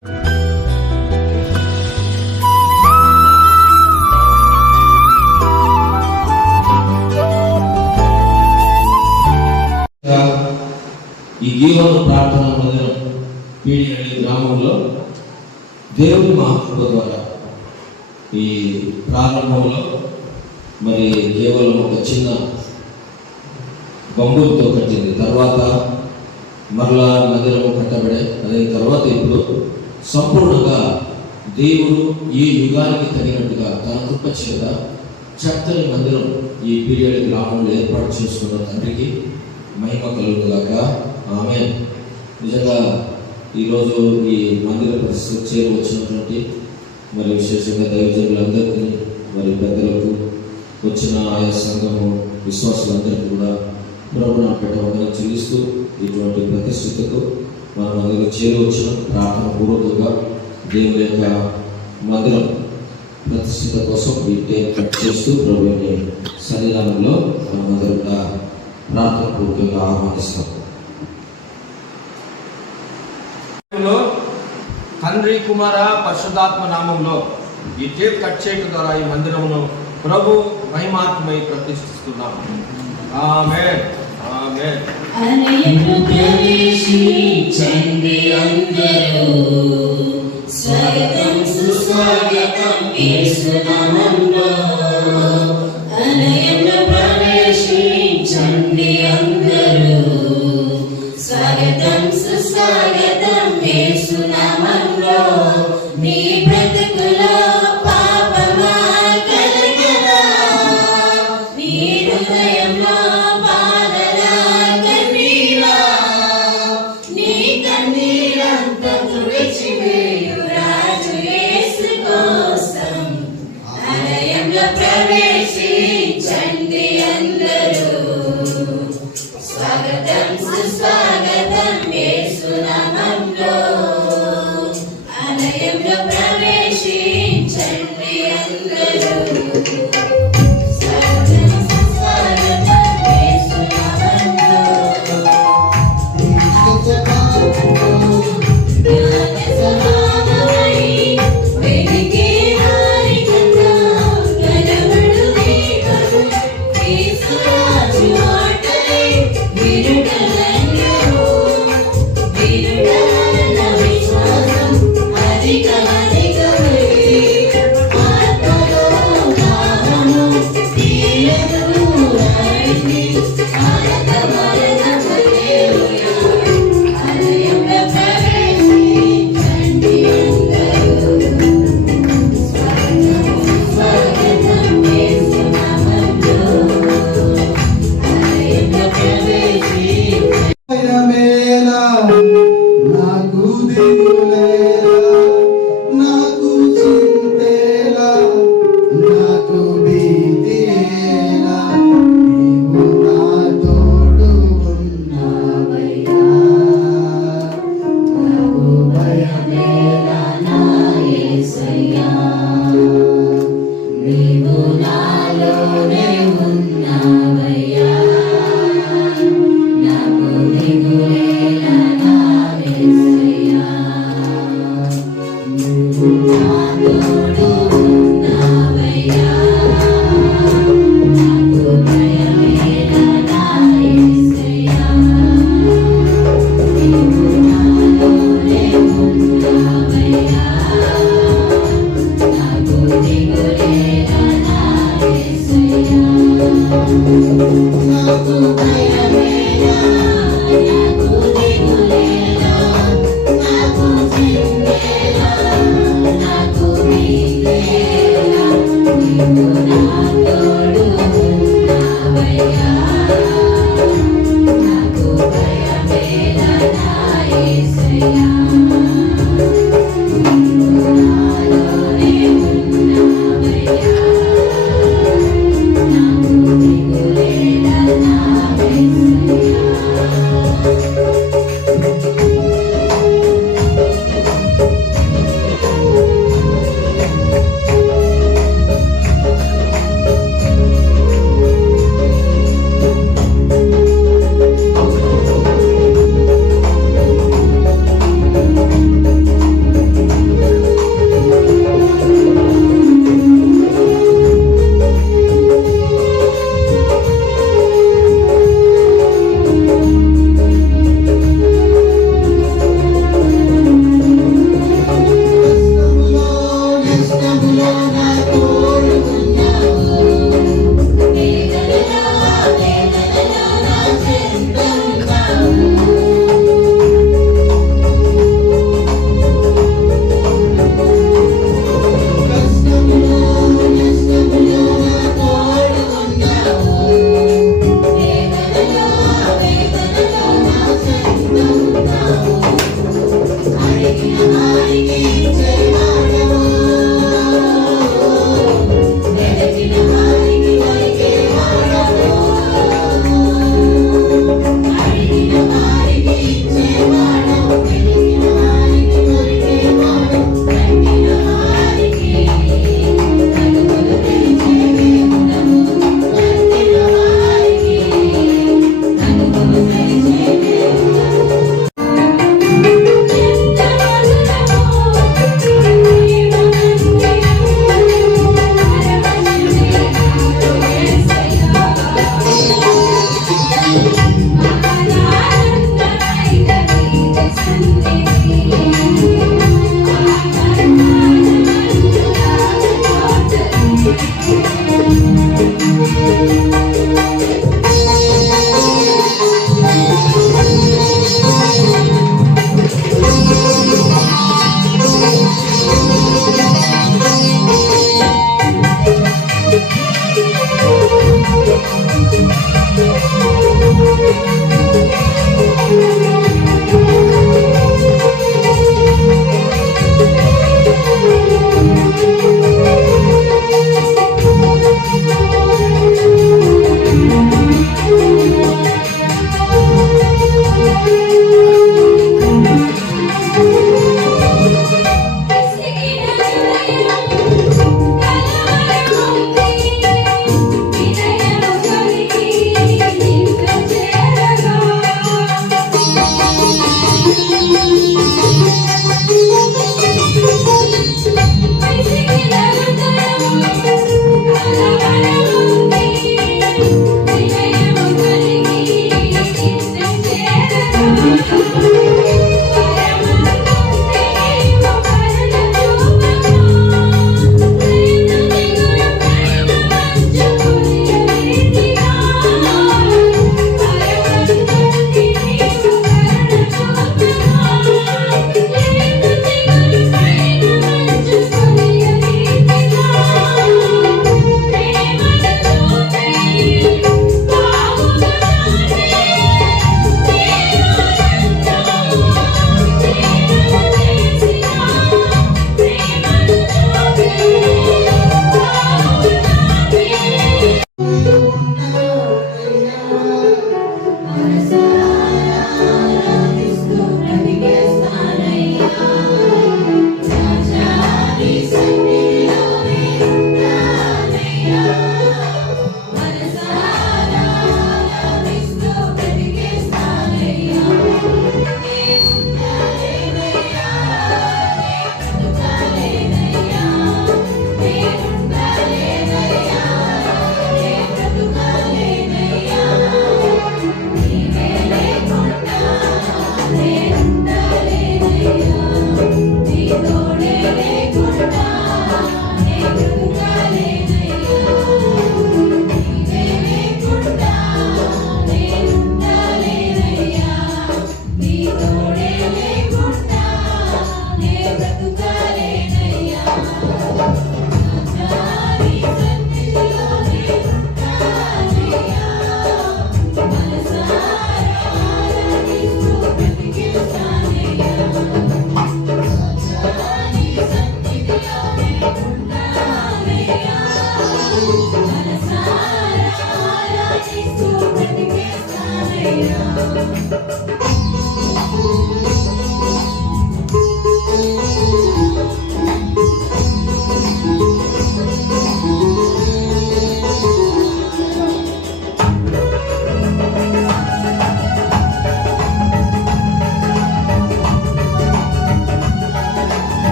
ఈ గీవన ప్రార్థన మందిరం పీడిగల్లి గ్రామంలో దేవుని మహాకృప ద్వారా ఈ ప్రారంభంలో మరి కేవలం ఒక చిన్న బొంగులతో కట్టింది. తర్వాత మరలా మందిరము కట్టబడే అదే తర్వాత ఇప్పుడు సంపూర్ణంగా దేవుడు ఈ యుగానికి తగినట్టుగా తన కృప చేత చక్కని మందిరం ఈ పీడిగల్లి గ్రామంలో ఏర్పాటు చేసుకున్న తండ్రికి మహిమ కలుగుగాక. ఆమె నిజంగా ఈరోజు ఈ మందిర పరిస్థితి చేరువచ్చినటువంటి మరి విశేషంగా దైవజనులందరికీ మరి పెద్దలకు వచ్చిన ఆయా సంఘము విశ్వాసులందరికీ కూడా ప్రభునాపేట వందనం చెల్లిస్తూ ఇటువంటి ప్రతిష్ఠితకు మనం అందరూ చేరువచ్చిన ప్రార్థన పూర్వకంగా దేవుని యొక్క మందిరం ప్రతిష్ఠిత కోసం ఈ టేప్ కట్ చేస్తూ ప్రభుని సన్నిధానంలో మనమందరూ కూడా ప్రార్థన పూర్వకంగా ఆహ్వానిస్తాం. తండ్రి కుమార పరిశుద్ధాత్మ నామంలో ఈ టేప్ కట్ చేయడం ద్వారా ఈ మందిరమును ప్రభు మహిమాత్మై ప్రతిష్ఠిస్తున్నాం. ఆమేన్ ఆమేన్. అనయను ప్రవేశించండి అందరూ, స్వాగతం సుస్వాగతం యేసు నామములో. అనయను ప్రవేశించండి అందరూ, స్వాగతం సుస్వాగతం యేసు నామములో. నీ బ్రతుకులో పాపమా కలగదా, నీ హృదయంలో బాధలా కన్నీరా, నీ కన్నీరంతా తుడిచివేయు రాజు యేసు కోసం. ఆలయంలో ప్రవేశించండి అందరూ, స్వాగతం సుస్వాగతం యేసు నామములో. ఆలయంలో ప్రవేశించండి అందరూ, స్వాగతం సుస్వాగతం యేసు నామములో. జ్ఞాన సమానమై వెలిగే వారి కన్నా కనబడు దీపము యేసు రాజు మాటలే వినుటలన్నో. వినుటవలన విశ్వాసం అధికమై ఆత్మలో దాహము తీరదు రాయిని ఆనకమరణ హల్లెలూయా. ఆలయంలో ప్రవేశించండి అందరూ, స్వాగతం యేసు నామములో. ఆలయంలో ప్రవేశించండి. మేలా నాకు దిగులేలా, నాకు చింతేలా, నాకు భీతియేలా, నీవు నా తోడు ఉన్నావయ్యా. నాకు భయమేలా నా యేసయ్యా, నీవు నాలోనే ఉన్నావయ్యా. నాకు దిగులేలా నా యేసయ్యా.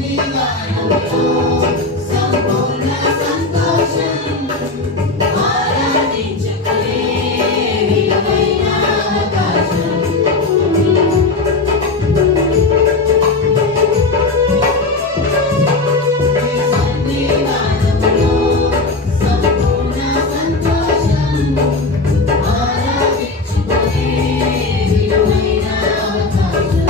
సన్నిధానంలో సంపూర్ణ సంతోషం ఆరాధించుకునే విలువైన అవకాశం సన్నిధానంలో సంపూర్ణ సంతోషం ఆరాధించుకునే విలువైన అవకాశం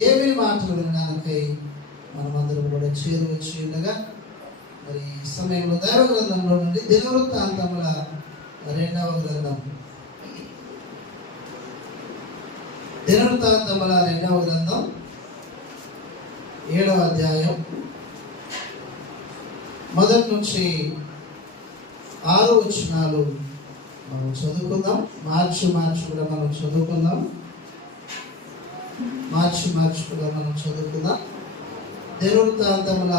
దేవుని మాటలు వినడానికై మనమందరం కూడా చేరువచ్చి ఉండగా మరి ఈ సమయంలో దైవ గ్రంథంలో నుండి దినవృత్తాంతముల 2వ గ్రంథం దినవృత్తాంతముల 2వ గ్రంథం 7వ అధ్యాయం మొదటి నుంచి 6 వచనాలు మనం చదువుకుందాం. మార్చి కూడా మనం చదువుకుందాం. మార్చి కూడా మనం చదువుకుందాం. దినవృత్తాంతముల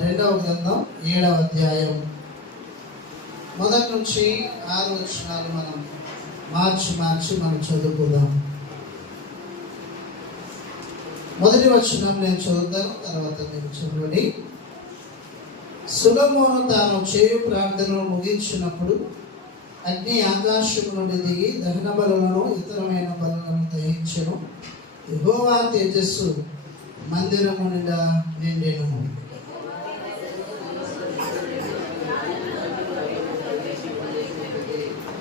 2వ గ్రంథం 7వ అధ్యాయం మొదటి నుంచి 6 వచనాలు మనం మార్చి మనం చదువుకుందాం. మొదటి వచనం నేను చదువుతాను, తర్వాత మీరు చదవండి. సొలొమోను తాను చేయు ప్రార్థనను ముగించినప్పుడు అగ్ని ఆకాశం నుండి దిగి దహన బలులను ఇతరమైన బలులను దహించెను. యెహోవా తేజస్సు మందిరము నిండా నిండెను.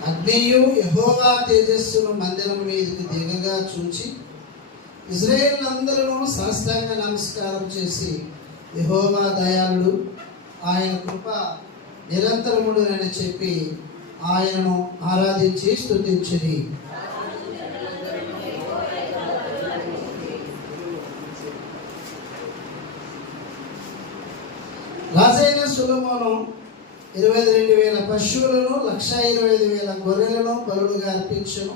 అగ్నియు యెహోవా తేజస్సును మందిరం మీదకి దిగగా చూచి ఇశ్రాయేలు అందరూ సాష్టాంగ నమస్కారం చేసి యెహోవా దయాళుడు, ఆయన కృప నిరంతరముడు అని చెప్పి ఆయనను ఆరాధించి స్తుతించిరి. రాజైన సొలొమోను 22,000 పశువులను 125,000 గొర్రెలను బలులుగా అర్పించెను.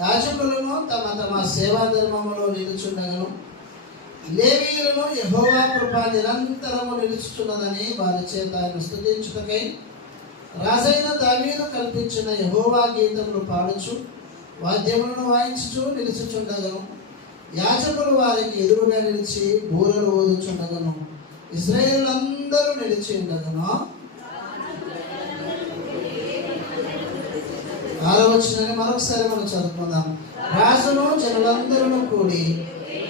యాజకులను తమ తమ సేవా ధర్మములో నిలుచుండగను. లేవీయులను యెహోవా కృప నిరంతరము నిలుచుచున్నదని వారి చేత ఆయన స్తుతించుటకై రాజైన దావీదు కల్పించిన యెహోవా గీతములు పాడుచు వాద్యములను వాయించుచు నిలుచుచుండగను. యాజకులు వారికి ఎదురుగా నిలిచి బూరలు ఊదుచుండగను. ఇశ్రాయేలు అందరూ నిలిచి ఉండగను. 6వ వచనాన్ని మరొకసారి మనం చదువుకుందాం. రాజును జనులందరూ కూడి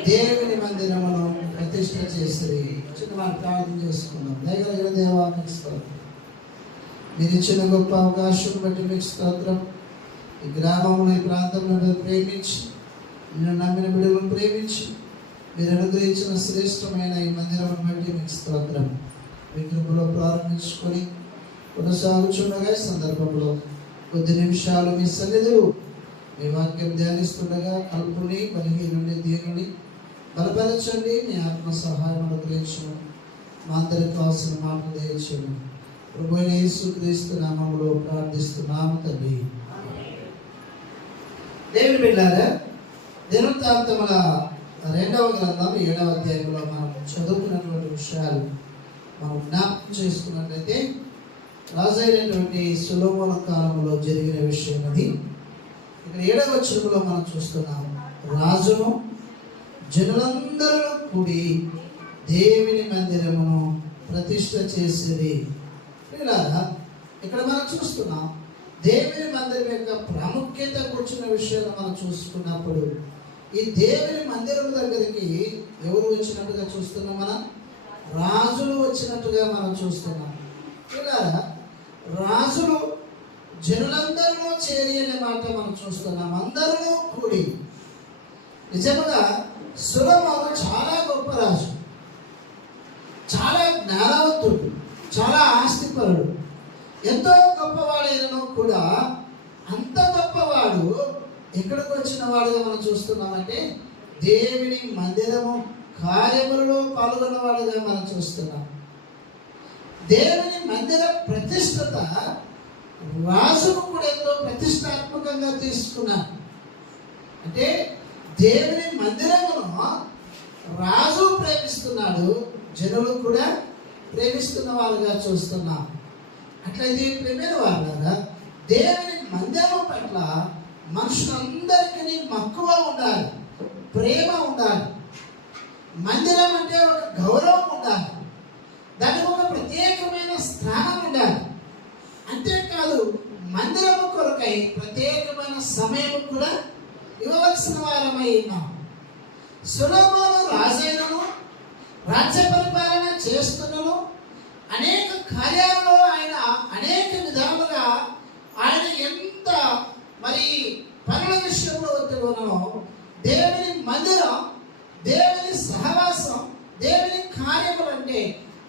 దేవుని మందిరమును ప్రతిష్ఠ చేసిరి. చిన్న మనం ప్రార్థన చేసుకుందాం. దయగలిగిన దేవా మీకు స్తోత్రం. మీరు ఇచ్చిన గొప్ప అవకాశం బట్టి మీకు స్తోత్రం. ఈ గ్రామంలో ఈ ప్రాంతంలో మీరు ప్రేమించి, నేను నమ్మిన బిడ్డలను ప్రేమించి మీరు అనుగ్రహించిన శ్రేష్టమైన ఈ మందిరం బట్టి మీకు స్తోత్రం. మీ కృపలో ప్రారంభించుకొని కొనసాగుచుండగా ఈ సందర్భంలో కొద్ది నిమిషాలు మీ సన్నిధులు మీ వాక్యం ధ్యానిస్తుండగా అల్పుని బలహీనుని దీనుని బలపరచండి. మీ ఆత్మ సహాయం అనుగ్రహించండి. మా అందరికి కావాల్సిన మాటలు దయచేయండి. ప్రభువైన యేసుక్రీస్తు నామములో ప్రార్థిస్తున్నాము తండ్రి. దేవుని బిడ్డలారా, దినవృత్తాంతముల 2వ గ్రంథం 7వ అధ్యాయంలో మనం చదువుకున్నటువంటి విషయాలు మనం జ్ఞాపకం చేసుకున్నట్లయితే రాజైనటువంటి సొలొమోను కాలంలో జరిగిన విషయం అది. ఇక్కడ 7వ వచనంలో మనం చూస్తున్నాం. రాజును జనులందరూ కూడి దేవుని మందిరమును ప్రతిష్ఠ చేసేది. ఇక్కడ మనం చూస్తున్నాం దేవుని మందిరం యొక్క ప్రాముఖ్యత కూర్చున్న విషయాలు మనం చూసుకున్నప్పుడు ఈ దేవుని మందిరం దగ్గరికి ఎవరు వచ్చినట్టుగా చూస్తున్నాం? మనం రాజులు వచ్చినట్టుగా మనం చూస్తున్నాం. ఇలా రాజులు జనులందరూ చేరి అనే మాట మనం చూస్తున్నాం. అందరూ కూడి. నిజంగా సొలొమోను చాలా గొప్ప రాజు, చాలా జ్ఞానవంతుడు, చాలా ఆస్తి ఆస్తిపరుడు. ఎంతో గొప్పవాడైనను కూడా అంత గొప్పవాడు ఎక్కడికి వచ్చిన వాడుగా మనం చూస్తున్నామంటే దేవుని మందిరము కార్యములలో పాల్గొన్నవాడుగా మనం చూస్తున్నాం. దేవుని మందిర ప్రతిష్టత రాజును కూడా ఎంతో ప్రతిష్టాత్మకంగా తీసుకున్నాడు. అంటే దేవుని మందిరమును రాజు ప్రేమిస్తున్నాడు, జనులు కూడా ప్రేమిస్తున్న వారుగా చూస్తున్నాం. అట్లయితే ప్రేమైన వారులారా, దేవుని మందిరం పట్ల మనుషులందరికీ మక్కువ ఉండాలి, ప్రేమ ఉండాలి. మందిరం అంటే ఒక గౌరవం ఉండాలి, దానికి ఒక ప్రత్యేకమైన స్థానం ఉండాలి. అంతేకాదు మందిరము కొరకై ప్రత్యేకమైన సమయం కూడా ఇవ్వవలసిన వారమై ఉన్నాం. సొలొమోను రాజైనను రాజ్య పరిపాలన చేస్తున్నను అనేక కార్యాలలో ఆయన అనేక విధాలుగా ఆయన ఎంత మరి పనుల విషయంలో ఒత్తిడినో దేవుని మందిరం, దేవుని సహవాసం, దేవుని కార్యములు అంటే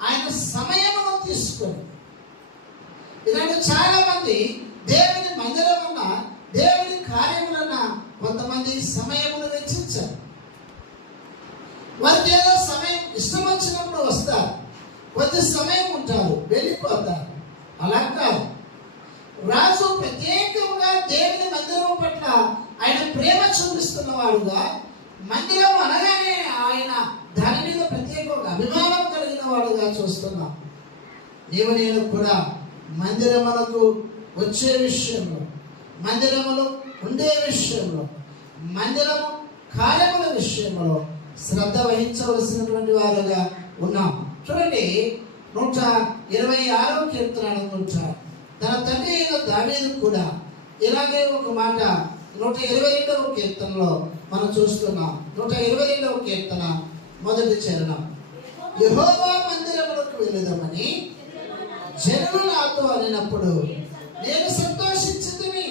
ఆయన సమయమును తీసుకొని. ఇలాంటి చాలా మంది దేవుని మందిరం అన్న దేవుని కార్యములన్న కొంతమంది సమయమును వెచ్చించారు. వారికి ఏదో సమయం ఇష్టం వచ్చినప్పుడు వస్తారు, కొద్ది సమయం ఉంటారు, వెళ్ళిపోతారు. అలా కాదు. రాజు ప్రత్యేకంగా దేవుని మందిరం పట్ల ఆయన ప్రేమ చూపిస్తున్న వాడుగా, మందిరం అనగానే ఆయన దాని మీద ప్రత్యేక అభిమానం కలిగిన వాడుగా చూస్తున్నాం. నీవు నేను కూడా మందిరములకు వచ్చే విషయంలో, మందిరములు ఉండే విషయంలో, మందిరము కార్యముల విషయంలో శ్రద్ధ వహించవలసినటువంటి వారుగా ఉన్నాం. చూడండి, 126వ కీర్తన అనుకుంటారు. తన తండ్రి అయిన దావీదు కూడా ఇలాగే ఒక మాట 122వ కీర్తనలో మనం చూస్తున్నాం. 122వ కీర్తన మొదటి చరణం, యెహోవా మందిరములకు వెళ్ళుదామని జనులు నాతో అనినప్పుడు నేను సంతోషించుదుని.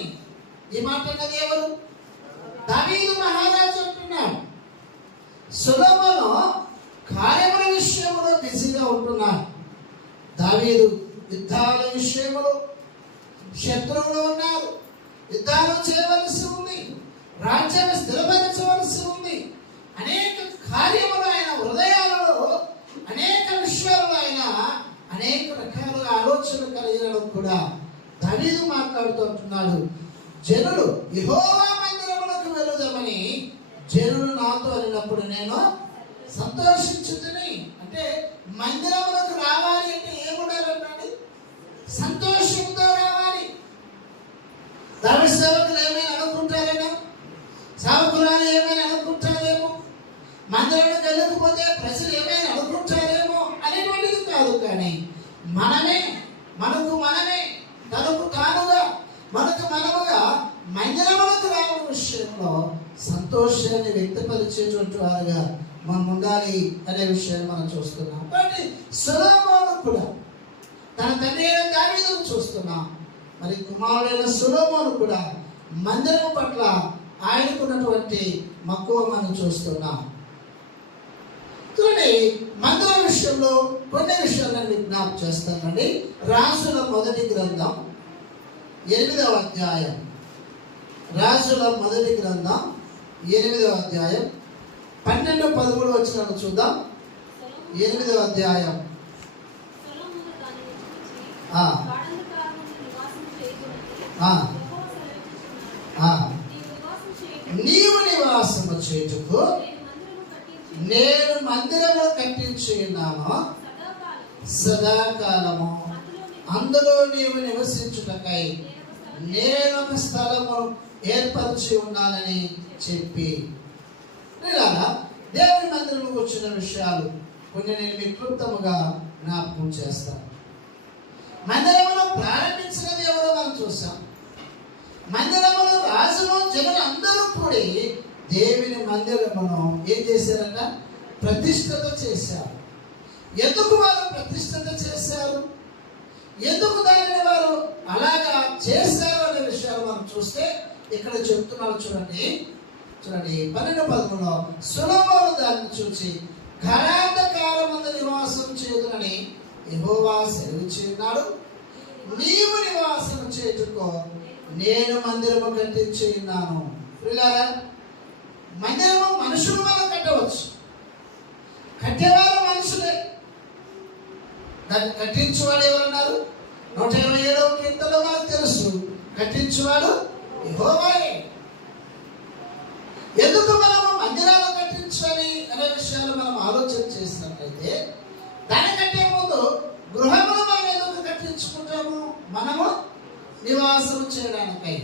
ఈ మాట అన్నది ఎవరు? దావీదు మహారాజు అంటున్నాడు. సొలొమోను కార్యముల విషయంలో బిజీగా ఉంటున్నాడు. దావీదు యుద్ధాల విషయంలో శత్రువులు ఉన్నారు, యుద్ధాలు చేయవలసి ఉంది, రాజ్యాన్ని స్థిరపరచవలసి ఉంది. అనేక కార్యములు ఆయన హృదయాలలో, అనేక విషయాలు ఆయన అనేక రకాలుగా ఆలోచనలు కలిగినప్పుడు కూడా దావీదు మాట్లాడుతుంటున్నాడు. జనులు యెహోవా మందిరములకు వెళ్ళుదామని జనులు నాతో అనినప్పుడు నేను సంతోషించుతుని. అంటే మందిరములకు రావాలి అంటే ఏముండాలండి? సంతోషంతో రావాలి. దావీదు సేవకులు ఏమైనా అనుకుంటారేమో, సేవకురాలు ఏమైనా అనుకుంటారేమో, మందిరానికి వెళ్ళకపోతే ప్రజలు ఏమైనా అనుకుంటారేమో అనేటువంటిది కాదు. కానీ మనమే తనకు తానుగా మనముగా మందిరములకు రావడం విషయంలో సంతోషాన్ని వ్యక్తపరిచేటువంటి వారుగా మనం ఉండాలి అనే విషయాన్ని మనం చూస్తున్నాం. కాబట్టి సొలొమోను కూడా తన తండ్రి అయిన దావీదును చూస్తున్నాం. మరి కుమారుడైన సొలొమోను కూడా మందిరము పట్ల ఆయనకున్నటువంటి మక్కువ మనం చూస్తున్నాం. చూడండి, మందిర విషయంలో కొన్ని విషయాలు నేను విజ్ఞాపన చేస్తానండి. రాజుల మొదటి గ్రంథం 8వ అధ్యాయం, రాజుల మొదటి గ్రంథం 8వ అధ్యాయం 12-13 వచనాలు చూద్దాం. 8వ అధ్యాయం నీవు నివాసము చేయుటకు నేను మందిరము కట్టించి ఉన్నాను సదాకాలము, అందులో నీవు నివసించుటకై నేను ఒక స్థలము ఏర్పరిచి ఉన్నానని చెప్పి. దేవుని మందిరంలో వచ్చిన విషయాలు కొన్ని నేను మీకు క్లుప్తముగా జ్ఞాపకం చేస్తాను. మందిరమును ప్రారంభించినది ఎవరో మనం చూసాం. మందిరమును రాజును జనులు అందరూ కూడి దేవుని మందిరమును ఏం చేశారంట? ప్రతిష్ఠత చేశారు. ఎందుకు వారు ప్రతిష్ఠత చేశారు, ఎందుకు దానిని వారు అలాగా చేశారు అనే విషయాలు మనం చూస్తే ఇక్కడ చెప్తున్నారు. చూడండి 12-13లో సొలొమోను దాన్ని చూసి ఘనాంధకారమందు నివాసం చేయుదునని యెహోవా సెలవిచ్చి ఉన్నాడు. నీవు నివాసం చేయుటకు నేను మందిరము కట్టించి ఉన్నాను. ప్రియులారా, మందిరము మనుషులు మనం కట్టవచ్చు, కట్టేవారు మనుషులే. దాన్ని కట్టించేవాడు ఎవరన్నారు? 127వ కీర్తనలో మనకు తెలుసు, కట్టించేవాడు యెహోవాయే. ఎందుకు మనము మందిరాలు కట్టించాలి అనే విషయాలు మనం ఆలోచన చేసినట్లయితే, దానికంటే ముందు గృహములు మనం ఎందుకు కట్టించుకుంటాము? మనము నివాసం చేయడానికై.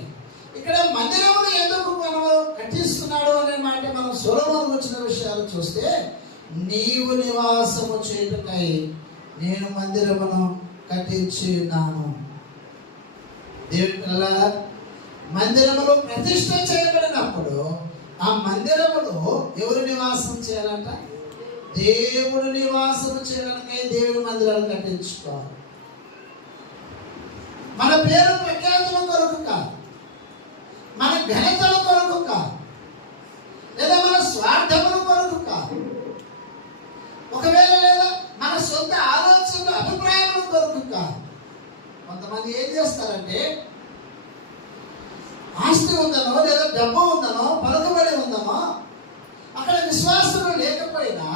ఇక్కడ మందిరమును ఎందుకు మనము కట్టిస్తున్నాడు అనే మాట మనం సొలొమోను వచ్చిన విషయాలు చూస్తే, నీవు నివాసము చేయుటకై నేను మందిరమును కట్టించి ఉన్నాను. దేవుని పిల్లలారా, మందిరములో ప్రతిష్ఠ చేయబడినప్పుడు ఆ మందిరములో ఎవరు నివాసం చేయాలంట? దేవుడు నివాసం చేయడానికై దేవుని మందిరాలు కట్టించుకోవాలి. మన పేరు ప్రఖ్యాతుల కొరకు కాదు, మన ఘనతల కొరకు కాదు, లేదా మన స్వార్థముల కొరకు కాదు, ఒకవేళ లేదా మన సొంత ఆలోచనలు అభిప్రాయముల కొరకు కాదు. కొంతమంది ఏం చేస్తారంటే, ఆస్తి ఉందనో లేదా డబ్బు ఉందనో పలుకుబడి ఉందనో, అక్కడ విశ్వాసులు లేకపోయినా,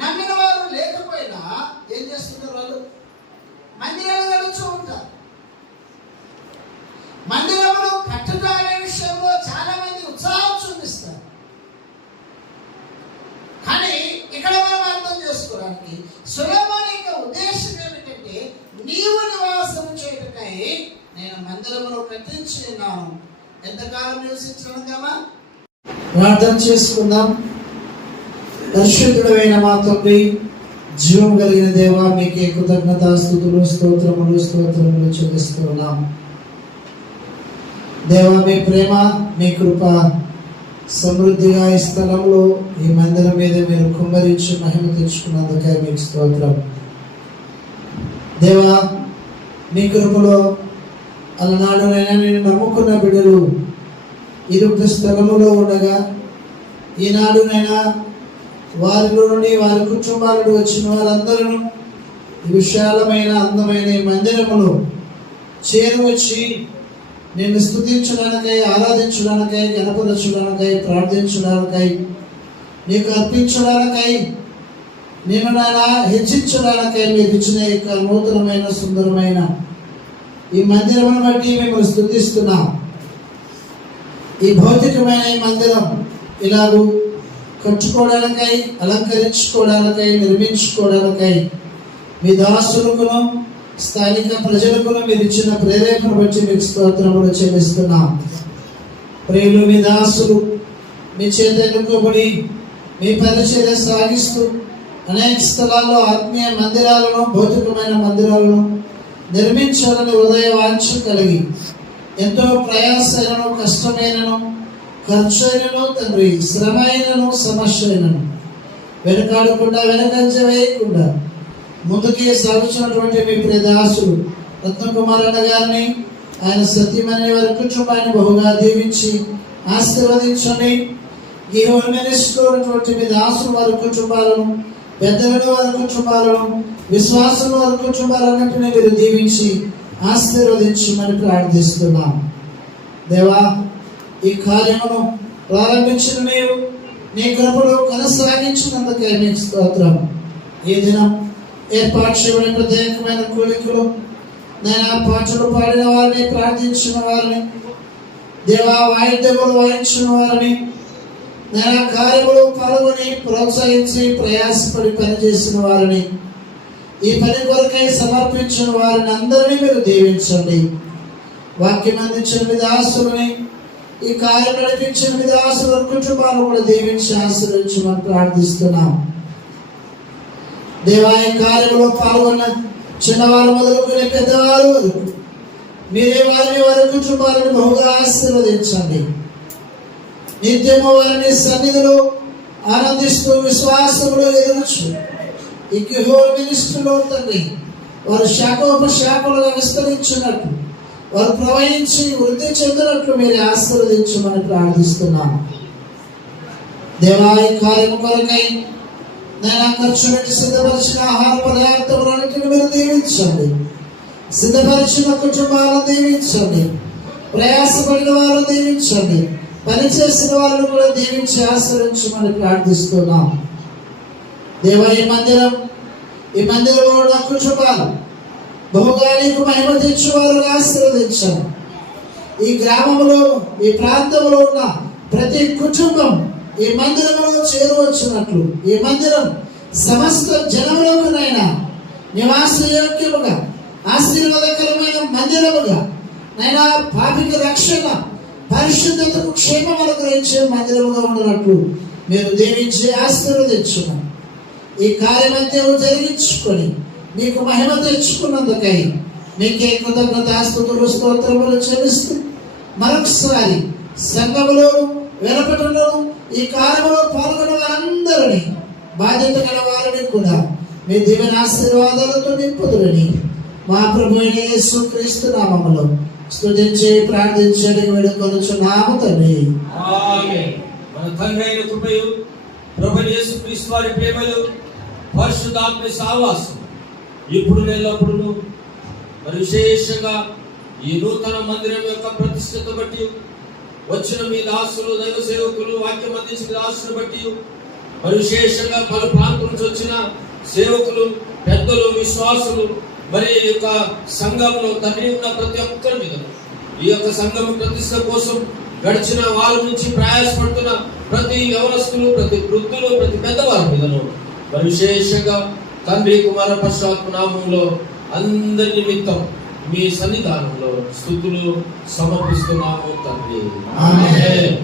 నమ్మిన వారు లేకపోయినా ఏం చేస్తున్నారు? వాళ్ళు మందిరాలు కడుతూ ఉంటారు. మందిరములు కట్టుట అనే విషయంలో చాలా మంది ఉత్సాహం చూపిస్తారు. కానీ ఇక్కడ మనం అర్థం చేసుకోవడానికి సొలొమోను యొక్క ఉద్దేశం ఏమిటంటే, నీవు నివాసం చేయుటకై నేను మందిరమును కట్టించి ఉన్నాను. ఎంతకాలం నివసించనుందామా? ప్రార్థన చేసుకుందాం. పరిశుద్ధుడైన మా తండ్రి, జీవం కలిగిన దేవా, మీకే కృతజ్ఞతాస్తుతులు స్తోత్రములు చెల్లిస్తున్నాం. దేవా, మీ ప్రేమ మీ కృప సమృద్ధిగా ఈ స్థలంలో ఈ మందిరం మీద మీరు కుమ్మరించి మహిమ తెచ్చుకున్నందుకే మీకు స్తోత్రం. దేవా, మీ కృపలో అలనాడునైనా నేను నమ్ముకున్న బిడ్డలు ఇరుకు స్థలములో ఉండగా, ఈనాడునైనా వారిలో నుండి వారి కుటుంబాల నుండి వచ్చిన వారందరూ ఈ విశాలమైన అందమైన ఈ మందిరములో చేరువచ్చి నిన్ను స్తుతించడానికై, ఆరాధించడానికై, గణపరచడానికై, ప్రార్థించడానికై, నీకు అర్పించడానికై, నేను నాయన హెచ్చించడానికై మీరు ఇచ్చిన యొక్క నూతనమైన సుందరమైన ఈ మందిరమును బట్టి మిమ్మల్ని స్తుతిస్తున్నాం. ఈ భౌతికమైన ఈ మందిరం ఇలాగూ కట్టుకోవడానికై, అలంకరించుకోవడానికై, నిర్మించుకోవడానికై మీ దాసులకును స్థానిక ప్రజలకును మీరు ఇచ్చిన ప్రేరేపణ బట్టి మీకు స్తోత్రములు చెల్లిస్తున్నాం. ప్రియులు, మీ దాసులు మీ చేత ఎన్నుకోబడి మీ పరిచర్య సాగిస్తూ అనేక స్థలాల్లో ఆత్మీయ మందిరాలను, భౌతికమైన మందిరాలను నిర్మించాలని హృదయ వాంఛ కలిగి ఎంతో ప్రయాసైనను, కష్టమైనను, ఖర్చైనను, తండ్రి శ్రమైనను, సమస్య అయినను వెనకాడకుండా, వెనకంజ వేయకుండా ముందుకే సాగుతున్నటువంటి మీ ప్రియదాసులు రత్నకుమార్ అన్న గారిని, ఆయన సత్యమనే వారి కుటుంబాన్ని బహుగా దీవించి ఆశీర్వదించండి. ఈ ఉన్నటువంటి మీ దాసులు వారి కుటుంబాలను, పెద్దలను వారి కుటుంబాలను, విశ్వాసం వారి కుటుంబాలన్నింటినీ మీరు దీవించి ఆశీర్వదించమని ప్రార్థిస్తున్నాం. దేవా, ఈ కార్యమును ప్రారంభించిన మీరు నీ కృపలో కొనసాగించినందుకే మీకు స్తోత్రం. ఈ దినం ఏర్పాటు చేయబడిన ప్రత్యేకమైన కూడికలు, నేను పాటలు పాడిన వారిని, ప్రార్థించిన వారిని, దేవా వాయిద్యములు వాయించిన వారిని, నేను కార్యములు పాల్గొని ప్రోత్సహించి ప్రయాసపడి పనిచేసిన వారిని, ఈ పని కొరకై సమర్పించిన వారిని అందరినీ మీరు దీవించండి. వాక్యం అందించిన మీ దాసులని, ఈ కార్యం నడిపించిన మీ దాసుల కుటుంబాలను కూడా దీవించి ఆశీర్వదించమని ప్రార్థిస్తున్నాం. దేవా, ఈ కార్యంలో పాల్గొన్న చిన్నవారు మొదలుకొని పెద్దవారు వరకు మీరే వారిని, వారి కుటుంబాలను బహుగా ఆశీర్వదించండి. నిత్యము వారిని సన్నిధిలో ఆనందిస్తూ విశ్వాసములో ఎదురుచు ఈ గిహోర్ మినిస్ట్రీలో తండ్రి వారు శాఖోపశాఖలుగా విస్తరించినట్టు, వారు ప్రవహించి వృద్ధి చెందినట్లు మీరు ఆశీర్వదించమని ప్రార్థిస్తున్నాను. దేవా, ఈ కార్యము కొరకై నేను ఖర్చు పెట్టి సిద్ధపరిచిన ఆహార పదార్థములన్నింటినీ మీరు దీవించండి. సిద్ధపరిచిన కుటుంబాలను దీవించండి, ప్రయాసపడిన వారు దీవించండి, పనిచేసిన వారిని కూడా దీవించి ఆశ్రయించమని ప్రార్థిస్తున్నాం. దేవ, ఈ మందిరంలో ఉన్న కుటుంబాలు బహుగా నీకు మహిమ తెచ్చువారుగా ఆశీర్వదించండి. ఈ గ్రామంలో, ఈ ప్రాంతంలో ఉన్న ప్రతి కుటుంబం ఈ మందిరంలో చేరవచ్చినట్లు, ఈ మందిరం సమస్త జనములకునైనా నివాసయోగ్యముగా ఆశీర్వాదకరమైన మందిరముగా నైనా పాపికి రక్షణ, పరిశుద్ధతకు క్షేమం అనుగ్రహించే మందిరముగా ఉన్నట్లు మీరు దీవించి ఆశీర్వదించున్నాం. ఈ కార్యమంత్యం జరిగించుకొని మీకు మహిమ తెచ్చుకున్నందుకై మీకే కృతజ్ఞతాస్తుతులు స్తోత్రములు చెల్లిస్తూ మరొకసారి సంఘములో వెలపటంలో ఈ కార్యములో పాల్గొన్న వారందరినీ, బాధ్యత గల వారిని కూడా మీ దీవెన ఆశీర్వాదాలతో నింపుదురని మా ప్రభు అయిన యేసుక్రీస్తు నామములో స్తుతించి ప్రార్థించండి వేడుకొనుచున్నాము తండ్రి. ఆమేన్. మన తండ్రి అయిన కృపయు, ప్రభువైన యేసుక్రీస్తు వారి ప్రేమయు, పరిశుద్ధాత్మ సహవాసం ఇప్పుడు ఎల్లప్పుడూ మరి విశేషంగా ఈ నూతన మందిరం యొక్క ప్రతిష్టత బట్టి, వచ్చిన మీ దాసులు, దైవ సేవకులు, వాక్యం అందించిన దాసులు బట్టి, మరి విశేషంగా పలు ప్రాంతం నుంచి వచ్చిన సేవకులు, పెద్దలు, విశ్వాసులు, మరి ఈ యొక్క సంఘంలో తండ్రి ఉన్న ప్రతి ఒక్కరి మీద, ఈ యొక్క సంఘం ప్రతిష్ట కోసం గడిచిన వాళ్ళ నుంచి ప్రయాసపడుతున్న ప్రతి యవనస్తులు, ప్రతి వృద్ధులు, ప్రతి పెద్దవారి మీదను మరి విశేషంగా తండ్రి, కుమార, పరిశుద్ధాత్మ నామములో అందరి నిమిత్తం మీ సన్నిధానంలో స్తుతులు సమర్పిస్తున్నాము తండ్రి. ఆమేన్. ఆమేన్.